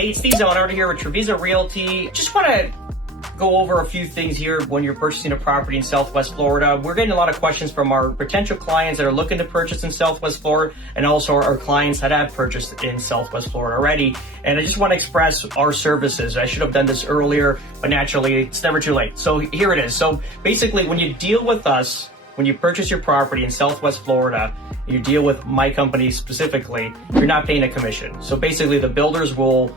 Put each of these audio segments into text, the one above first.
Hey, it's Steve Zalunardo here with Treviso Realty. Just want to go over a few things here when you're purchasing a property in Southwest Florida. We're getting a lot of questions from our potential clients that are looking to purchase in Southwest Florida and also our clients that have purchased in Southwest Florida already. And I just want to express our services. I should have done this earlier, but naturally it's never too late. So here it is. So basically when you deal with us, when you purchase your property in Southwest Florida, you deal with my company specifically, you're not paying a commission. So basically the builders will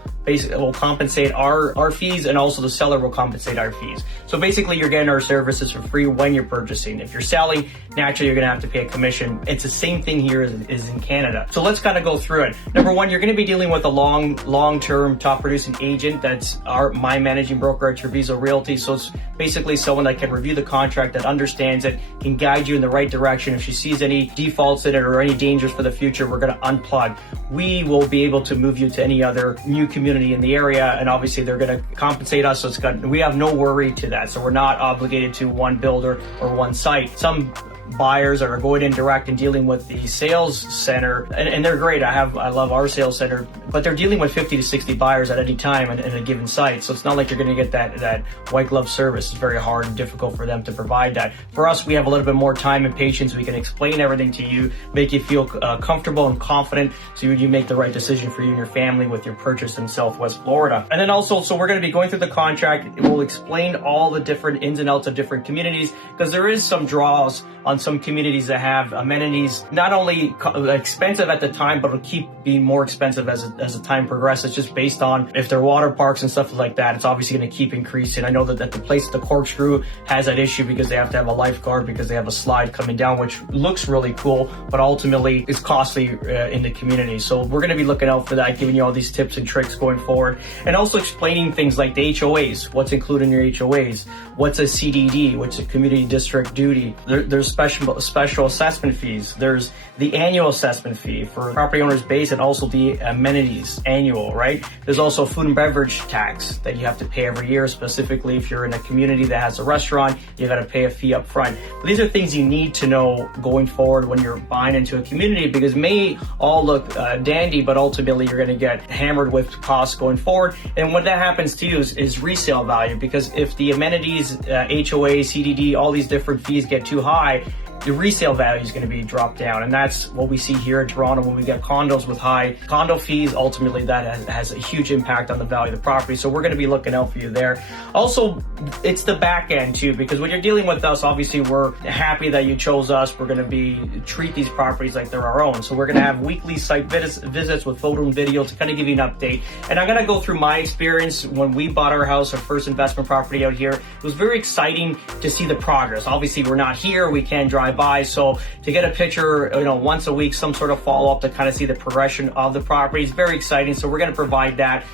compensate our fees, and also the seller will compensate our fees. So basically you're getting our services for free when you're purchasing. If you're selling, naturally you're gonna have to pay a commission. It's the same thing here as in Canada. So let's kind of go through it. Number one, you're gonna be dealing with a long-term top producing agent. That's my managing broker at Treviso Realty. So it's basically someone that can review the contract, that understands it, can guide you in the right direction. If she sees any defaults in it or any dangers for the future, we're gonna unplug. We will be able to move you to any other new community in the area, and obviously they're going to compensate us, so we have no worry to that. So we're not obligated to one builder or one site. Some buyers are going in direct and dealing with the sales center, and they're great. I love our sales center, but they're dealing with 50 to 60 buyers at any time in a given site. So it's not like you're going to get that white glove service. It's very hard and difficult for them to provide that. For us, we have a little bit more time and patience. We can explain everything to you, make you feel comfortable and confident, so you make the right decision for you and your family with your purchase in Southwest Florida. And then also, so we're going to be going through the contract. It will explain all the different ins and outs of different communities, because there is some draws on some communities that have amenities, not only expensive at the time, but will keep being more expensive as the time progresses, just based on if they're water parks and stuff like that. It's obviously going to keep increasing. I know that the place, the Corkscrew, has that issue because they have to have a lifeguard, because they have a slide coming down, which looks really cool, but ultimately is costly in the community. So we're going to be looking out for that, giving you all these tips and tricks going forward, and also explaining things like the HOAs, what's included in your HOAs, what's a CDD, what's a community district duty. There's special assessment fees. There's the annual assessment fee for property owners base, and also the amenities annual, right? There's also food and beverage tax that you have to pay every year. Specifically, if you're in a community that has a restaurant, you got to pay a fee up front. But these are things you need to know going forward when you're buying into a community, because it may all look dandy, but ultimately you're going to get hammered with costs going forward. And when that happens to you is resale value, because if the amenities, HOA, CDD, all these different fees get too high, the resale value is going to be dropped down. And that's what we see here in Toronto when we get condos with high condo fees. Ultimately, that has a huge impact on the value of the property. So we're going to be looking out for you there. Also, it's the back end too, because when you're dealing with us, obviously we're happy that you chose us. We're going to treat these properties like they're our own. So we're going to have weekly site visits with photo and video to kind of give you an update. And I'm going to go through my experience when we bought our house, our first investment property out here. It was very exciting to see the progress. Obviously, we're not here. We can't drive by. So to get a picture, once a week, some sort of follow-up to kind of see the progression of the property is very exciting. So we're going to provide that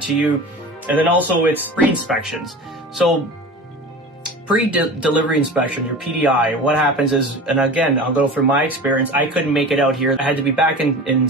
to you. And then also it's pre-inspections. So pre-delivery inspection, your PDI, what happens is, and again, I'll go through my experience, I couldn't make it out here. I had to be back in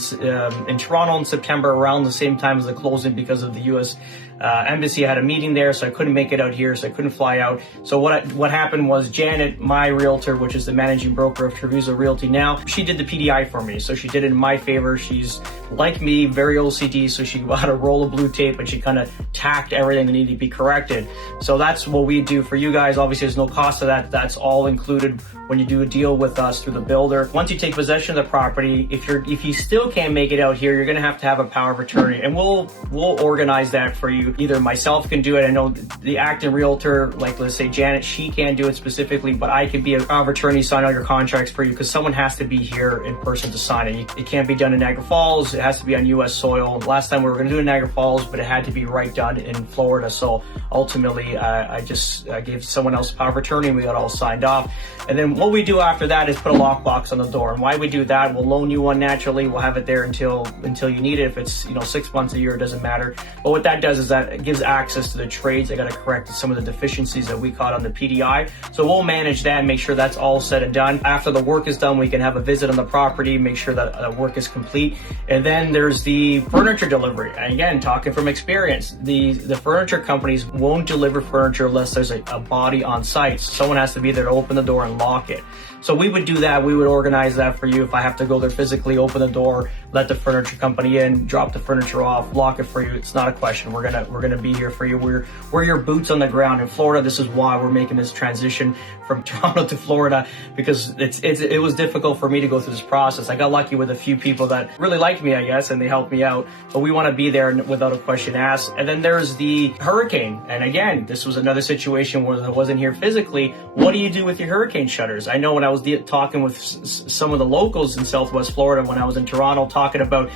Toronto in September around the same time as the closing because of the U.S. Embassy. I had a meeting there, so I couldn't make it out here, so I couldn't fly out. So what happened was Janet, my realtor, which is the managing broker of Treviso Realty now, she did the PDI for me. So she did it in my favor. She's like me, very OCD, so she had a roll of blue tape and she kind of tacked everything that needed to be corrected. So that's what we do for you guys. Obviously, there's no cost to that. That's all included when you do a deal with us through the builder. Once you take possession of the property, if you still can't make it out here, you're going to have a power of attorney, and we'll organize that for you. Either myself can do it. I know the acting realtor, like let's say Janet, she can't do it specifically, but I can be a power of attorney, sign all your contracts for you, because someone has to be here in person to sign it. It can't be done in Niagara Falls. It has to be on U.S. soil. Last time we were going to do it in Niagara Falls, but it had to be right done in Florida. So ultimately, I gave someone else power of attorney, and we got all signed off. And then what we do after that is put a lockbox on the door. And why we do that, we'll loan you one naturally. We'll have it there until you need it. If it's 6 months, a year, it doesn't matter. But what that does is that it gives access to the trades. I got to correct some of the deficiencies that we caught on the PDI. So we'll manage that and make sure that's all said and done. After the work is done, we can have a visit on the property, make sure that work is complete. And then there's the furniture delivery. And again, talking from experience, the furniture companies won't deliver furniture unless there's a body on site. So someone has to be there to open the door and lock it. So we would do that. We would organize that for you. If I have to go there physically, open the door, let the furniture company in, drop the furniture off, lock it for you. It's not a question. We're gonna be here for you. We're your boots on the ground in Florida. This is why we're making this transition from Toronto to Florida, because it was difficult for me to go through this process. I got lucky with a few people that really liked me, I guess, and they helped me out. But we want to be there without a question asked. And then there's the hurricane. And again, this was another situation where I wasn't here physically. What do you do with your hurricane shutters? I know when I was talking with some of the locals in Southwest Florida, when I was in Toronto talking about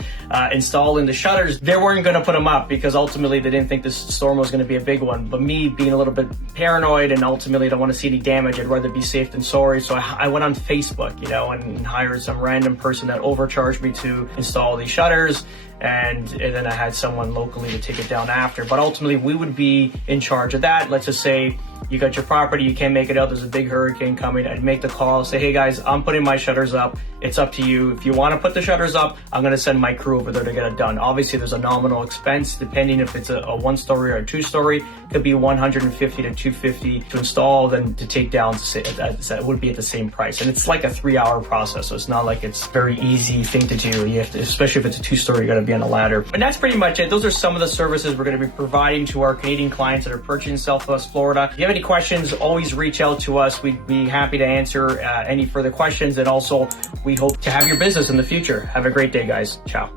installing the shutters, they weren't going to put them up because ultimately they didn't think this storm was going to be a big one. But me being a little bit paranoid and ultimately don't want to see any damage, I'd rather be safe than sorry. So I went on Facebook, and hired some random person that overcharged me to install these shutters. And then I had someone locally to take it down after. But ultimately, we would be in charge of that. Let's just say you got your property, you can't make it out, there's a big hurricane coming. I'd make the call, say, hey guys, I'm putting my shutters up. It's up to you. If you want to put the shutters up, I'm going to send my crew over there to get it done. Obviously, there's a nominal expense, depending if it's a 1-story or a 2-story. It could be $150 to $250 to install, then to take down, it would be at the same price. And it's like a 3-hour process, so it's not like it's a very easy thing to do. You have to, especially if it's a 2-story, you got to be on a ladder. And that's pretty much it. Those are some of the services we're going to be providing to our Canadian clients that are purchasing Southwest Florida. If you have any questions, always reach out to us. We'd be happy to answer any further questions. And also, we hope to have your business in the future. Have a great day, guys. Ciao.